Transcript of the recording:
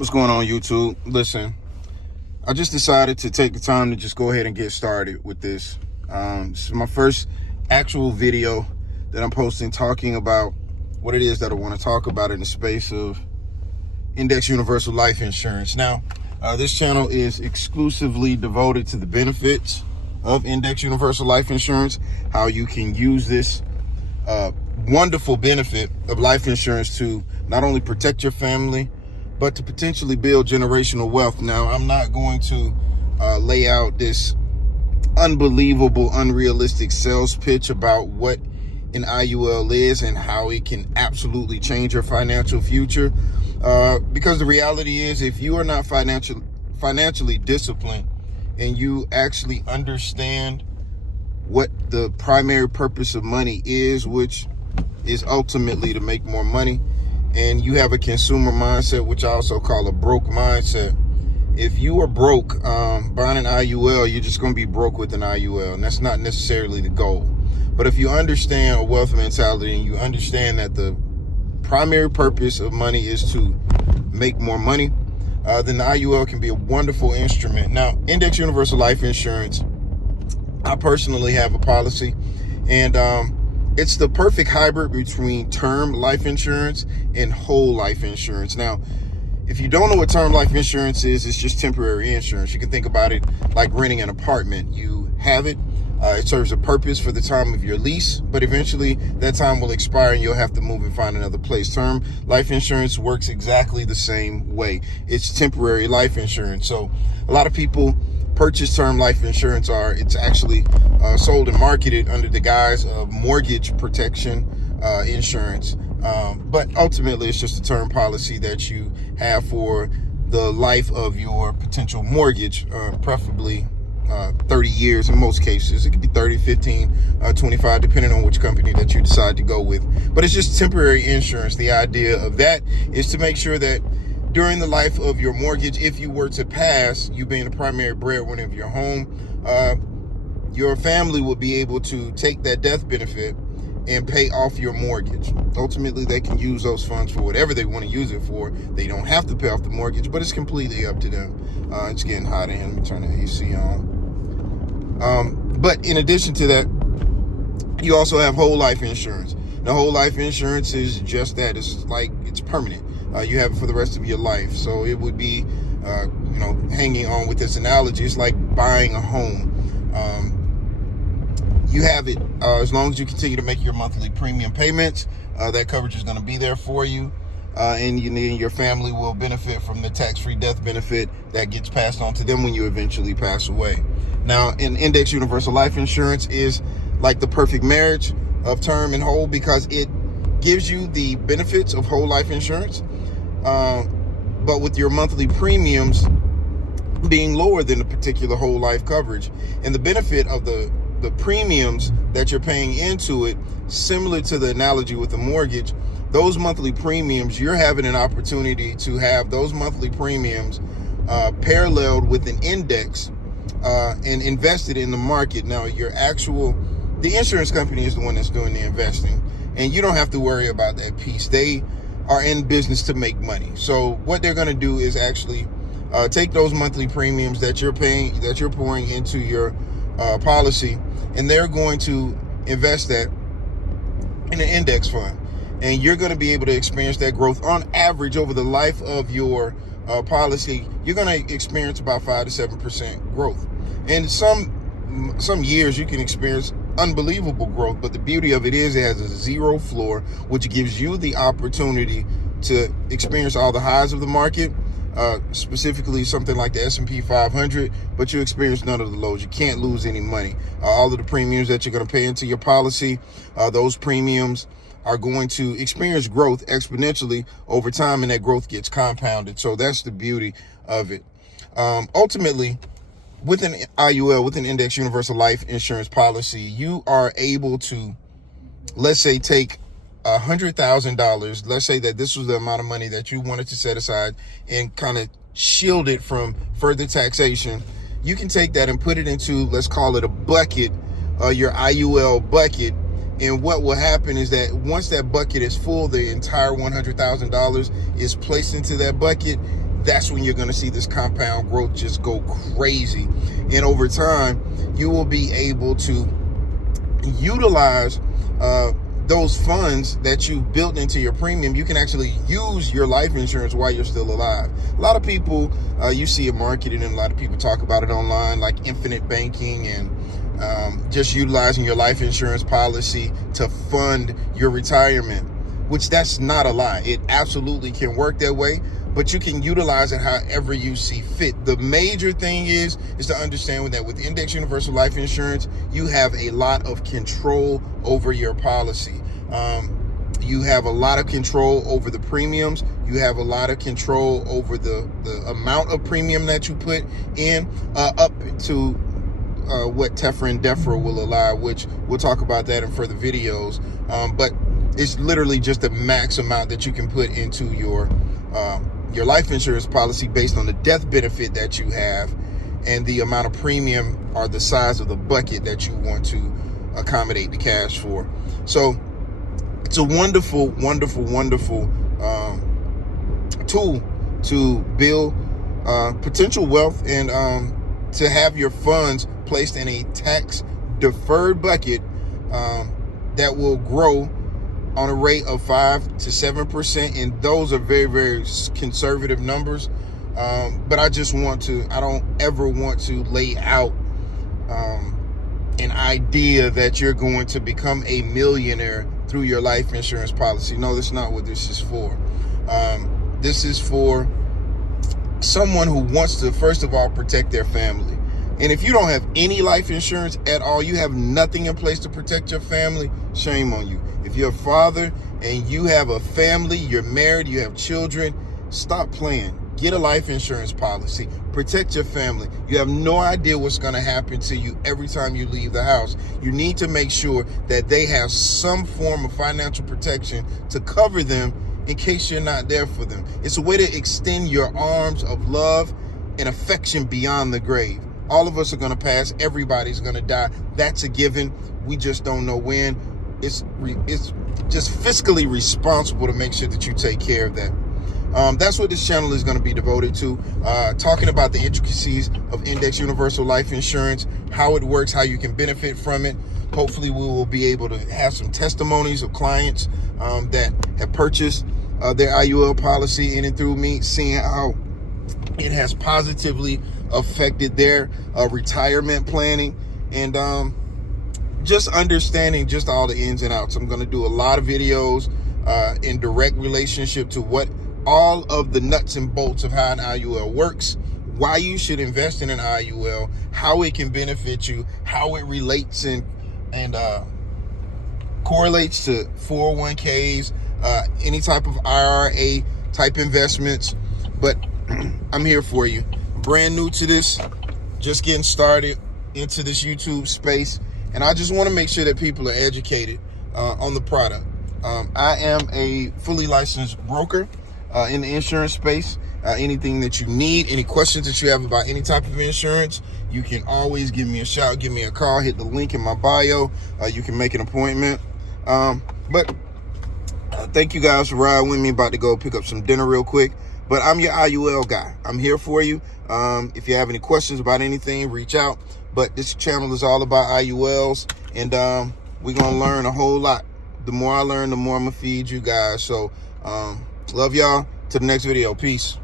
What's going on, YouTube? Listen, I just decided to take the time to just go ahead and get started with this. This is my first actual video that I'm posting talking about what it is that I want to talk about in the space of Index Universal Life Insurance. Now, this channel is exclusively devoted to the benefits of Index Universal Life Insurance, how you can use this wonderful benefit of life insurance to not only protect your family, but to potentially build generational wealth. Now, I'm not going to lay out this unbelievable, unrealistic sales pitch about what an IUL is and how it can absolutely change your financial future. Because the reality is, if you are not financially disciplined and you actually understand what the primary purpose of money is, which is ultimately to make more money, and you have a consumer mindset, which I also call a broke mindset. If you are broke buying an IUL, you're just going to be broke with an IUL, and that's not necessarily the goal. But if you understand a wealth mentality and you understand that the primary purpose of money is to make more money, then the IUL can be a wonderful instrument. Now, Index Universal Life Insurance, I personally have a policy, and it's the perfect hybrid between term life insurance and whole life insurance. Now, if you don't know what term life insurance is, it's just temporary insurance. You can think about it like renting an apartment. You have it, it serves a purpose for the time of your lease, but eventually that time will expire and you'll have to move and find another place. Term life insurance works exactly the same way. It's temporary life insurance. So a lot of people purchase term life insurance, it's actually sold and marketed under the guise of mortgage protection insurance. But ultimately, it's just a term policy that you have for the life of your potential mortgage, preferably 30 years in most cases. It could be 30, 15, 25, depending on which company that you decide to go with. But it's just temporary insurance. The idea of that is to make sure that during the life of your mortgage, if you were to pass, you being the primary breadwinner of your home, your family will be able to take that death benefit and pay off your mortgage. Ultimately, they can use those funds for whatever they want to use it for. They don't have to pay off the mortgage, but it's completely up to them. It's getting hot in here. Let me turn the AC on. But in addition to that, you also have whole life insurance. Now, whole life insurance is just that. It's permanent. You have it for the rest of your life. So it would be, hanging on with this analogy, it's like buying a home. You have it as long as you continue to make your monthly premium payments. That coverage is going to be there for you. And your family will benefit from the tax-free death benefit that gets passed on to them when you eventually pass away. Now, in Index Universal Life Insurance is like the perfect marriage of term and whole, because it gives you the benefits of whole life insurance, but with your monthly premiums being lower than the particular whole life coverage. And the benefit of the premiums that you're paying into it, similar to the analogy with the mortgage, those monthly premiums, you're having an opportunity to have those monthly premiums paralleled with an index and invested in the market. Now, the insurance company is the one that's doing the investing, and you don't have to worry about that piece. They are in business to make money. So what they're going to do is actually take those monthly premiums that you're paying, that you're pouring into your policy, and they're going to invest that in an index fund. And you're going to be able to experience that growth on average over the life of your policy. You're going to experience about 5 to 7% growth. And some years you can experience unbelievable growth, but the beauty of it is it has a zero floor, which gives you the opportunity to experience all the highs of the market, specifically something like the S&P 500, but you experience none of the lows. You can't lose any money. All of the premiums that you're going to pay into your policy, those premiums are going to experience growth exponentially over time, and that growth gets compounded. So that's the beauty of it. Ultimately, with an IUL, with an Index Universal Life Insurance policy, you are able to, let's say, take $100,000. Let's say that this was the amount of money that you wanted to set aside and kind of shield it from further taxation. You can take that and put it into, let's call it a bucket, your IUL bucket. And what will happen is that once that bucket is full, the entire $100,000 is placed into that bucket. that's when you're going to see this compound growth just go crazy. And over time, you will be able to utilize those funds that you built into your premium. You can actually use your life insurance while you're still alive. A lot of people, you see it marketed, and a lot of people talk about it online, like infinite banking and just utilizing your life insurance policy to fund your retirement, which that's not a lie. It absolutely can work that way, but you can utilize it however you see fit. The major thing is to understand that with Index Universal Life Insurance, you have a lot of control over your policy. You have a lot of control over the premiums. You have a lot of control over the amount of premium that you put in, up to what TEFRA and DEFRA will allow, which we'll talk about that in further videos. But it's literally just the max amount that you can put into your life insurance policy based on the death benefit that you have and the amount of premium or the size of the bucket that you want to accommodate the cash for. So it's a wonderful, wonderful, wonderful tool to build potential wealth and to have your funds placed in a tax deferred bucket that will grow on a rate of 5 to 7%, and those are very, very conservative numbers. But I don't ever want to lay out an idea that you're going to become a millionaire through your life insurance policy. No, that's not what this is for. This is for someone who wants to, first of all, protect their family. And if you don't have any life insurance at all, you have nothing in place to protect your family, shame on you. If you're a father and you have a family, you're married, you have children, stop playing. Get a life insurance policy. Protect your family. You have no idea what's going to happen to you every time you leave the house. You need to make sure that they have some form of financial protection to cover them in case you're not there for them. It's a way to extend your arms of love and affection beyond the grave. All of us are going to pass. Everybody's going to die. That's a given. We just don't know when. It's just fiscally responsible to make sure that you take care of that. That's what this channel is going to be devoted to, talking about the intricacies of Index Universal Life Insurance, how it works, how you can benefit from it. Hopefully we will be able to have some testimonies of clients that have purchased their IUL policy in and through me, seeing how it has positively affected their retirement planning, and just understanding just all the ins and outs. I'm going to do a lot of videos in direct relationship to what all of the nuts and bolts of how an IUL works, why you should invest in an IUL, how it can benefit you, how it relates and correlates to 401ks, any type of IRA type investments. But I'm here for you. Brand new to this, just getting started into this YouTube space, and I just want to make sure that people are educated on the product. I am a fully licensed broker in the insurance space. Anything that you need, any questions that you have about any type of insurance, you can always give me a shout, give me a call, hit the link in my bio. You can make an appointment. But thank you guys for riding with me. About to go pick up some dinner real quick. But I'm your IUL guy. I'm here for you. If you have any questions about anything, reach out. But this channel is all about IULs, and we're going to learn a whole lot. The more I learn, the more I'm going to feed you guys. So love y'all. To the next video. Peace.